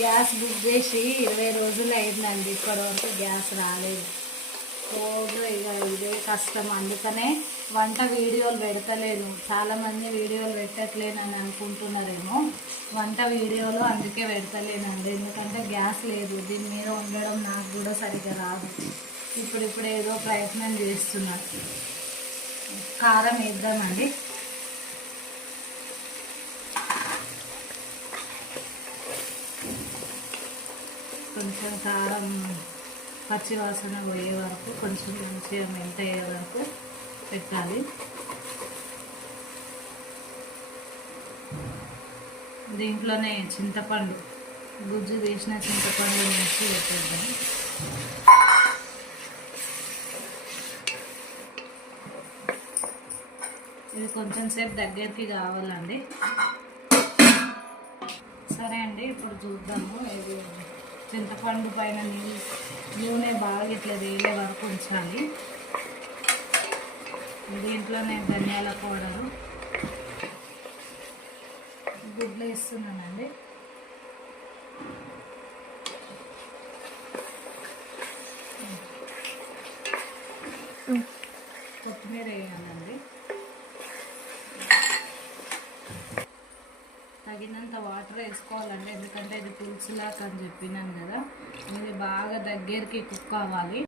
Gas book చేసి 20 రోజులు అయిందండి, ఇప్పటివరకు గ్యాస్ రాలేదు. రోజు ఇక ఇదే కష్టం. అందుకనే వంట వీడియోలు పెడతలేను. చాలామంది వీడియోలు పెట్టట్లేనని అనుకుంటున్నారేమో. వంట వీడియోలు అందుకే పెడతలేనండి, ఎందుకంటే గ్యాస్ లేదు. దీని మీద ఉండడం నాకు కూడా సరిగ్గా రాదు. ఇప్పుడు ఏదో ప్రయత్నం చేస్తున్నాను. కారం వేద్దామండి. కొంచెం కారం పచ్చివాసన పోయే వరకు, కొంచెం మంచిగా మెంత అయ్యే వరకు పెట్టాలి. దీంట్లోనే చింతపండు, గుజ్జు తీసిన చింతపండు నుంచి పెట్టేద్దాం. ఇది కొంచెం సేపు దగ్గరికి కావాలండి. సరే అండి, ఇప్పుడు చూద్దాము. ఇది చింతపండు పైన నూనె బాగా ఇట్లా వేలే వరకు ఉంచాలి. దీంట్లోనే ధనియాల పౌడరు, గుడ్లు వేస్తున్నానండి. కొత్తిమీర వేయాలండి. తగినంత వాటర్ వేసుకోవాలండి, ఎందుకంటే ఇది పులుసులాగా అని చెప్పినాను కదా. ఇది బాగా దగ్గరికి కుక్ అవ్వాలి.